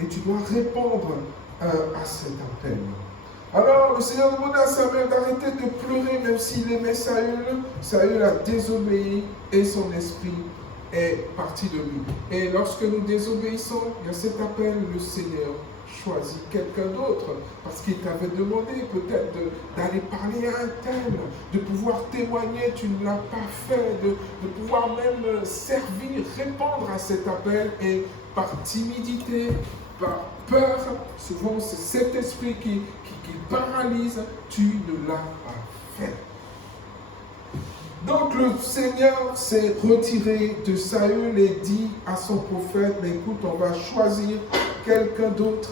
et tu dois répondre à cet appel. Alors, le Seigneur demandait à Samuel d'arrêter de pleurer, même s'il aimait Saül. Saül a désobéi et son esprit est parti de lui. Et lorsque nous désobéissons, il y a cet appel, le Seigneur choisit quelqu'un d'autre, parce qu'il t'avait demandé peut-être d'aller parler à un tel, de pouvoir témoigner, tu ne l'as pas fait, de pouvoir même servir, répondre à cet appel, et par timidité, par peur, souvent c'est cet esprit qui paralyse, tu ne l'as pas fait. Donc le Seigneur s'est retiré de Saül et dit à son prophète, mais écoute, on va choisir quelqu'un d'autre.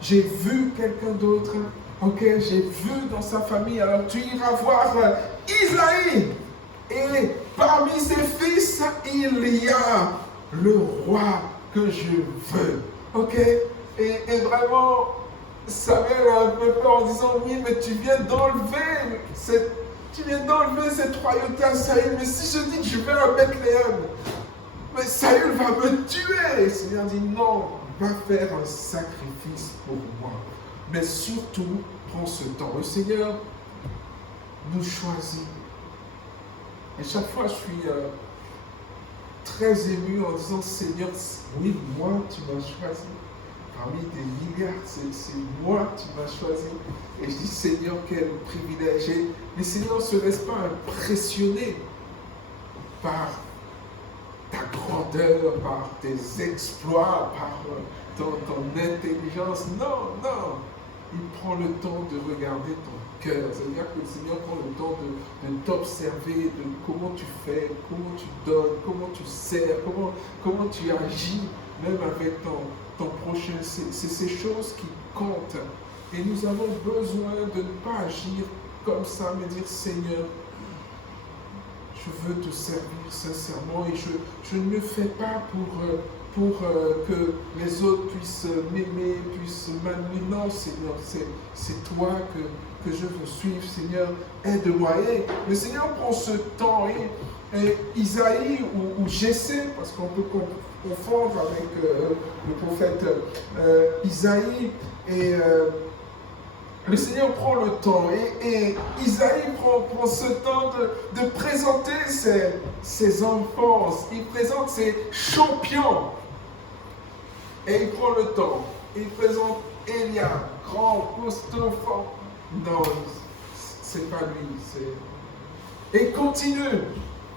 J'ai vu quelqu'un d'autre, ok, j'ai vu dans sa famille, alors tu iras voir Isaïe. Et parmi ses fils, il y a le roi que je veux, ok. Et vraiment, Samuel a un peu peur en disant, oui, mais tu viens d'enlever cette royauté à Saül, mais si je dis que je vais à Bethléem, mais Saül va me tuer. Le Seigneur dit, non, va faire un sacrifice pour moi. Mais surtout, prends ce temps. Le Seigneur nous choisit. Et chaque fois, je suis très ému en disant, Seigneur, oui, moi, tu m'as choisi. Parmi des milliards, c'est moi, tu m'as choisi. Et je dis, Seigneur, quel privilège. Et le Seigneur ne se laisse pas impressionner par ta grandeur, par tes exploits, par ton intelligence. Non, non. Il prend le temps de regarder ton cœur. C'est-à-dire que le Seigneur prend le temps de t'observer, de comment tu fais, comment tu donnes, comment tu sers, comment tu agis, même avec ton prochain. C'est ces choses qui comptent. Et nous avons besoin de ne pas agir comme ça, mais dire, Seigneur, je veux te servir sincèrement et je ne le fais pas pour que les autres puissent m'aimer, puissent m'admirer. Non, Seigneur, c'est toi que je veux suivre. Seigneur, aide-moi. Et le Seigneur prend ce temps. Et Isaïe ou Jessé, parce qu'on peut confondre avec le prophète Isaïe, et le Seigneur prend le temps, et Isaïe prend ce temps de présenter ses enfants, il présente ses champions, et il prend le temps, il présente Eliab, grand, costaud, fort. Non, c'est pas lui, et il continue,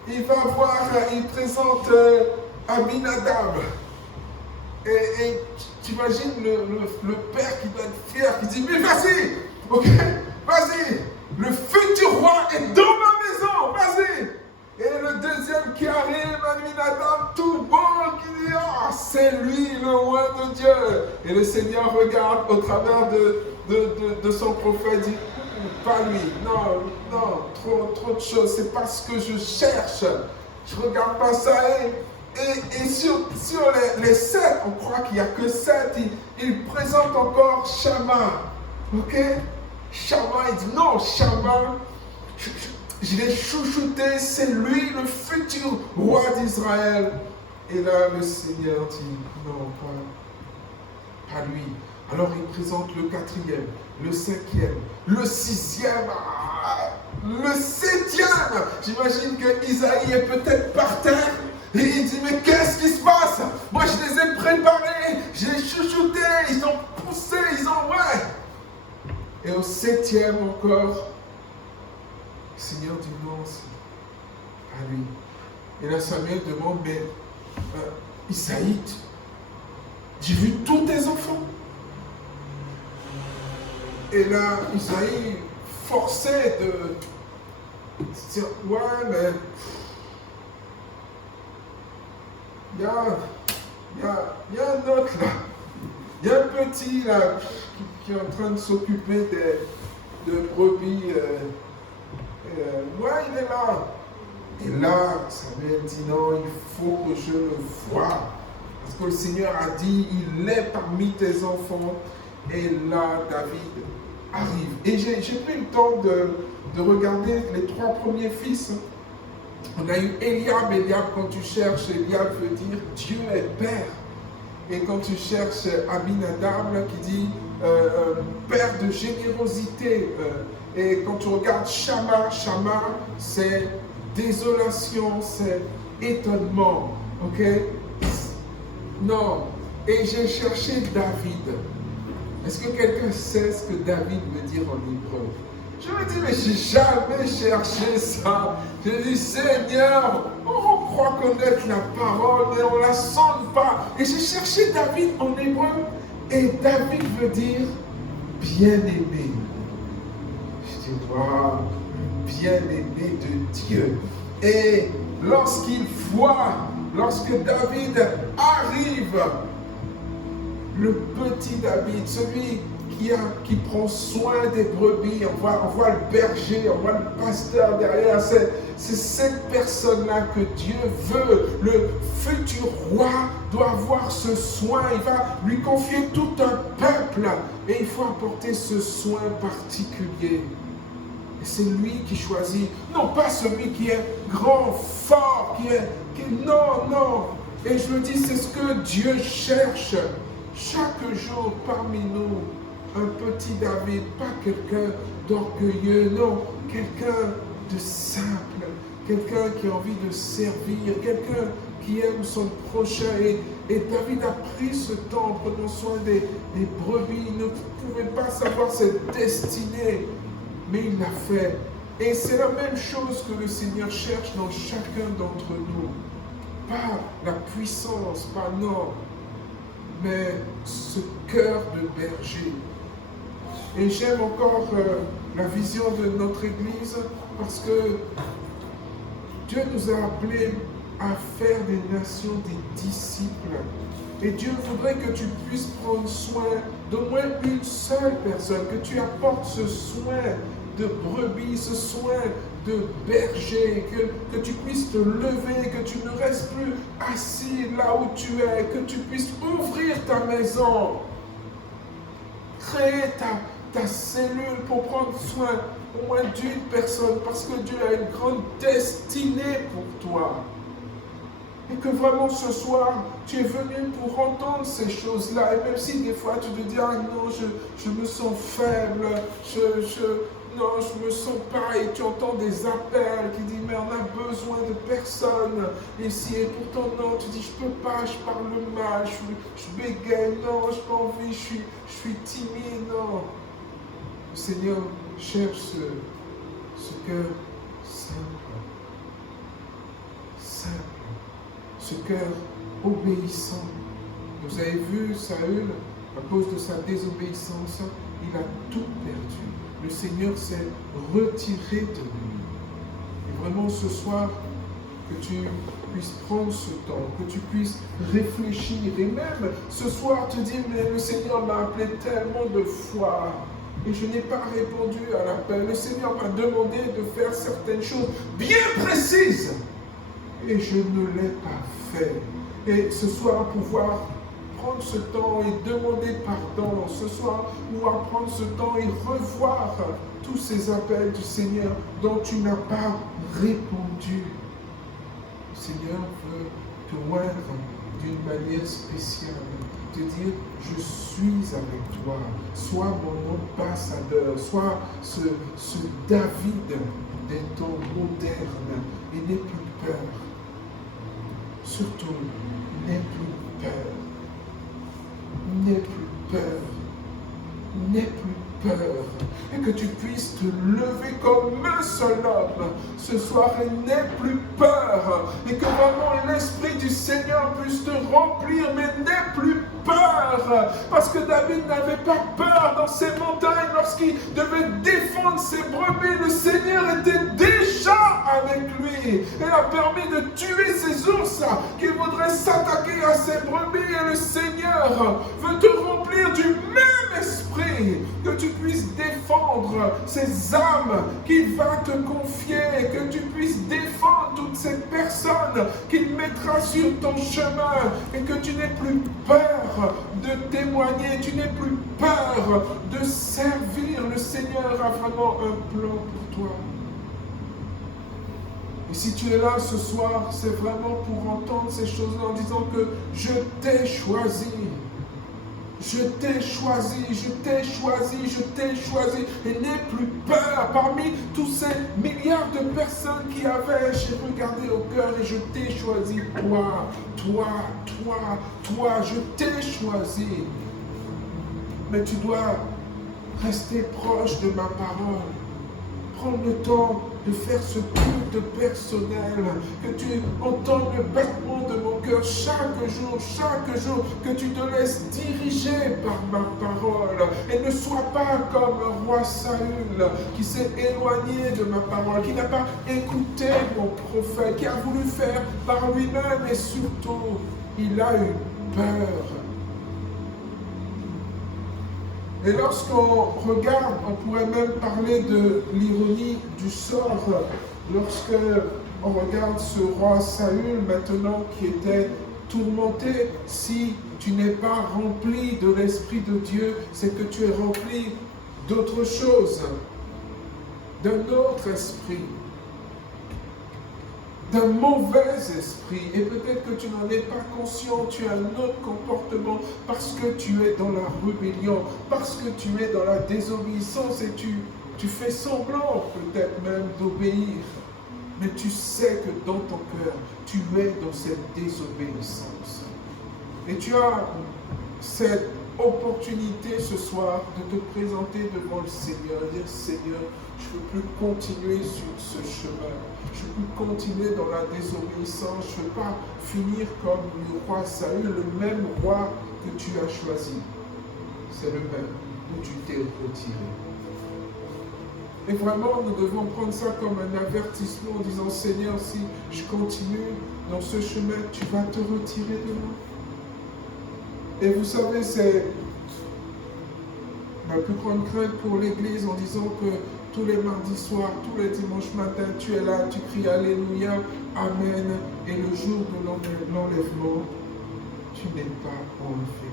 il va voir, il présente Aminadab. Et tu imagines le père qui doit être fier, qui dit, mais vas-y, ok, vas-y, le futur roi est dans ma maison, vas-y. Et le deuxième qui arrive, Aminadab, tout bon, qui dit, ah, c'est lui le roi de Dieu. Et le Seigneur regarde au travers de son prophète, dit, pas lui, non, trop de choses, c'est pas ce que je cherche. Je regarde pas ça. Et sur les 7, on croit qu'il n'y a que 7, il présente encore Shama. Ok? Shama, il dit non, Shama, je l'ai chouchouté, c'est lui le futur roi d'Israël. Et là, le Seigneur dit non, pas lui. Alors il présente le 4e, le 5e, le 6e, le 7e. J'imagine que Isaïe est peut-être par terre. Et il dit, mais qu'est-ce qui se passe? Moi, je les ai préparés, je les ai chouchoutés, ils ont poussé, ouais. Et au 7e encore, le Seigneur dit non, c'est pas lui. Et là, Samuel demande, mais Isaïe, j'ai vu tous tes enfants. Et là, Isaïe forçait de dire, ouais, mais il y a un autre là, il y a un petit là qui est en train de s'occuper de brebis. Ouais, il est là. Et là, Samuel dit non, il faut que je le voie. Parce que le Seigneur a dit, il est parmi tes enfants. Et là, David arrive. Et j'ai pris le temps de regarder les 3 premiers fils. On a eu Eliab, quand tu cherches, Eliab veut dire Dieu est Père. Et quand tu cherches Abinadab qui dit père de générosité, et quand tu regardes Shama, c'est désolation, c'est étonnement. Ok? Non. Et j'ai cherché David. Est-ce que quelqu'un sait ce que David veut dire en hébreu? Je me dis, mais j'ai jamais cherché ça. J'ai dit, Seigneur, on croit connaître la parole, mais on ne la sonne pas. Et j'ai cherché David en hébreu, et David veut dire bien-aimé. Je dis, waouh, bien-aimé de Dieu. Et lorsque David arrive, le petit David, celui qui prend soin des brebis, on voit le berger, on voit le pasteur derrière, c'est cette personne-là que Dieu veut. Le futur roi doit avoir ce soin, il va lui confier tout un peuple et il faut apporter ce soin particulier. Et c'est lui qui choisit, non pas celui qui est grand, fort, non. Et je le dis, c'est ce que Dieu cherche. Chaque jour parmi nous, un petit David, pas quelqu'un d'orgueilleux, non, quelqu'un de simple, quelqu'un qui a envie de servir, quelqu'un qui aime son prochain. Et David a pris ce temps en prenant soin des brebis. Il ne pouvait pas savoir cette destinée, mais il l'a fait. Et c'est la même chose que le Seigneur cherche dans chacun d'entre nous. Pas la puissance, pas non, mais ce cœur de berger. Et j'aime encore la vision de notre Église parce que Dieu nous a appelés à faire des nations des disciples. Et Dieu voudrait que tu puisses prendre soin d'au moins une seule personne, que tu apportes ce soin de brebis, ce soin de berger, que tu puisses te lever, que tu ne restes plus assis là où tu es, que tu puisses ouvrir ta maison, créer ta cellule pour prendre soin au moins d'une personne, parce que Dieu a une grande destinée pour toi. Et que vraiment ce soir, tu es venu pour entendre ces choses-là. Et même si des fois tu te dis, ah non, je me sens faible, non, je me sens pas, et tu entends des appels qui disent, mais on a besoin de personnes ici, et pourtant non, tu dis, je peux pas, je parle mal, je bégaye, non, je n'ai pas envie, je suis timide, non. Le Seigneur cherche ce cœur simple, ce cœur obéissant. Vous avez vu Saül, à cause de sa désobéissance, il a tout perdu. Le Seigneur s'est retiré de lui. Et vraiment ce soir, que tu puisses prendre ce temps, que tu puisses réfléchir. Et même ce soir, te dire, mais le Seigneur m'a appelé tellement de fois et je n'ai pas répondu à l'appel. Le Seigneur m'a demandé de faire certaines choses bien précises et je ne l'ai pas fait. Et ce soir, pouvoir prendre ce temps et demander pardon. Ce soir, pouvoir prendre ce temps et revoir tous ces appels du Seigneur dont tu n'as pas répondu. Le Seigneur veut te oindre d'une manière spéciale, te dire, je suis avec toi, sois mon ambassadeur, sois ce David des temps modernes et n'aie plus peur. Surtout, n'aie plus peur. N'aie plus peur. N'aie plus peur. Et que tu puisses te lever comme un seul homme ce soir et n'aie plus peur. Et que vraiment l'Esprit du Seigneur puisse te remplir, mais n'aie plus peur. Parce que David n'avait pas peur dans ces montagnes lorsqu'il devait défendre ses brebis. Le Seigneur était déjà avec lui. Il a permis de tuer ces ours qui voudraient s'attaquer à ses brebis. Et le Seigneur veut te remplir du même esprit, que tu puisses défendre ces âmes qu'il va te confier, que tu puisses défendre toutes ces personnes qu'il mettra sur ton chemin, et que tu n'aies plus peur de témoigner, tu n'aies plus peur de servir. Le Seigneur a vraiment un plan pour toi. Et Et si tu es là ce soir, c'est vraiment pour entendre ces choses-là en disant que je t'ai choisi. Je t'ai choisi, je t'ai choisi, je t'ai choisi. Et n'aie plus peur parmi tous ces milliards de personnes qui avaient. J'ai regardé au cœur et je t'ai choisi. Toi, je t'ai choisi. Mais tu dois rester proche de ma parole. Prends le temps de faire ce culte personnel, que tu entendes le battement de mon cœur chaque jour, que tu te laisses diriger par ma parole et ne sois pas comme le roi Saül qui s'est éloigné de ma parole, qui n'a pas écouté mon prophète, qui a voulu faire par lui-même et surtout, il a eu peur. Et lorsqu'on regarde, on pourrait même parler de l'ironie du sort, lorsque on regarde ce roi Saül maintenant qui était tourmenté, si tu n'es pas rempli de l'Esprit de Dieu, c'est que tu es rempli d'autre chose, d'un autre esprit, d'un mauvais esprit, et peut-être que tu n'en es pas conscient, tu as un autre comportement parce que tu es dans la rébellion, parce que tu es dans la désobéissance et tu fais semblant peut-être même d'obéir, mais tu sais que dans ton cœur, tu es dans cette désobéissance. Et tu as cette opportunité ce soir de te présenter devant le Seigneur et dire Seigneur, je ne veux plus continuer sur ce chemin. Je ne veux plus continuer dans la désobéissance. Je ne veux pas finir comme le roi Saül, le même roi que tu as choisi. C'est le même où tu t'es retiré. Et vraiment, nous devons prendre ça comme un avertissement en disant Seigneur, si je continue dans ce chemin, tu vas te retirer de moi. Et vous savez, c'est ma plus grande crainte pour l'Église en disant que tous les mardis soirs, tous les dimanches matins, tu es là, tu cries Alléluia, Amen, et le jour de l'enlèvement, tu n'es pas enlevé.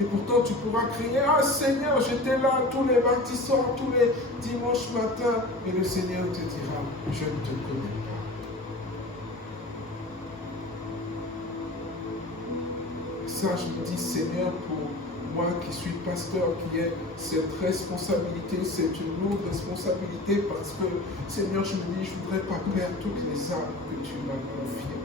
Et pourtant, tu pourras crier, ah Seigneur, j'étais là tous les mardis soirs, tous les dimanches matins, et le Seigneur te dira, je ne te connais pas. Ça, je me dis, Seigneur, pour moi qui suis pasteur, qui ai cette responsabilité, c'est une lourde responsabilité parce que, Seigneur, je me dis, je ne voudrais pas perdre toutes les âmes que tu m'as confiées.